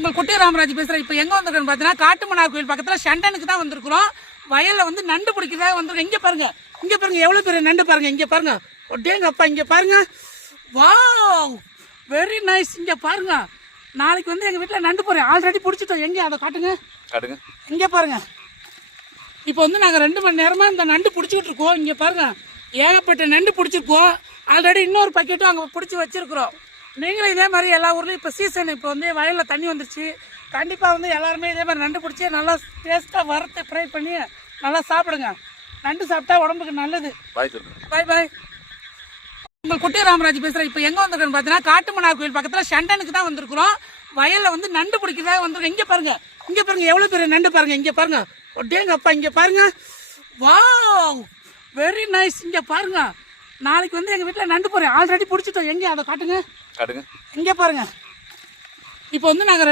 உங்கள் குட்டி ராமராஜ் பேசுகிறேன். இப்போ எங்கே வந்திருக்கோன்னு பார்த்தீங்கன்னா காட்டுமன்னார் கோயில் பக்கத்தில் ஷண்டனுக்கு தான் வந்திருக்கிறோம். வயலில் வந்து நண்டு பிடிக்கிறதாக வந்திருக்கோம். இங்கே பாருங்க எவ்வளோ பெரிய நண்டு பாருங்க. இங்கே பாருங்க ஒட்டேங்கப்பா, இங்கே பாருங்க. Wow, very nice. இங்கே பாருங்க, நாளைக்கு வந்து எங்கள் வீட்டில் நண்டு போகிறேன். ஆல்ரெடி பிடிச்சிட்டோம். எங்கே அதை காட்டுங்க. இங்கே பாருங்க, இப்போ வந்து நாங்கள் 2 மணி நேரமாக இந்த நண்டு பிடிச்சிக்கிட்டு இருக்கோம். இங்கே பாருங்க, ஏகப்பட்ட நண்டு பிடிச்சிருக்கோம். ஆல்ரெடி இன்னொரு பக்கெட்டும் அங்கே பிடிச்சி வச்சிருக்கிறோம். நீங்களும் இதே மாதிரி எல்லா ஊர்லேயும் இப்போ சீசன், இப்போ வந்து வயலில் தண்ணி வந்துருச்சு. கண்டிப்பாக வந்து எல்லாருமே இதே மாதிரி நண்டு பிடிச்சி நல்லா டேஸ்ட்டாக வறுத்து ஃப்ரை பண்ணி நல்லா சாப்பிடுங்க. நண்டு சாப்பிட்டா உடம்புக்கு நல்லது. பாய் பாய். உங்கள் குட்டி ராமராஜ் பேசுகிறேன். இப்போ எங்கே வந்திருக்கோன்னு பார்த்தீங்கன்னா காட்டுமன்னார் கோயில் பக்கத்தில் ஷண்டனுக்கு தான் வந்திருக்கிறோம். வயலில் வந்து நண்டு பிடிக்கிறதாக வந்திருக்கோம். இங்கே பாருங்க எவ்வளோ பெரிய நண்டு பாருங்க. இங்கே பாருங்க ஒட்டேங்கப்பா, இங்கே பாருங்க. Wow, very nice. இங்கே பாருங்க, நாளைக்கு வந்து எங்கள் வீட்டில் நண்டு போகிறேன். ஆல்ரெடி பிடிச்சிட்டோம். எங்கே அதை காட்டுங்க. இங்கே பாருங்க, இப்போ வந்து நாங்கள்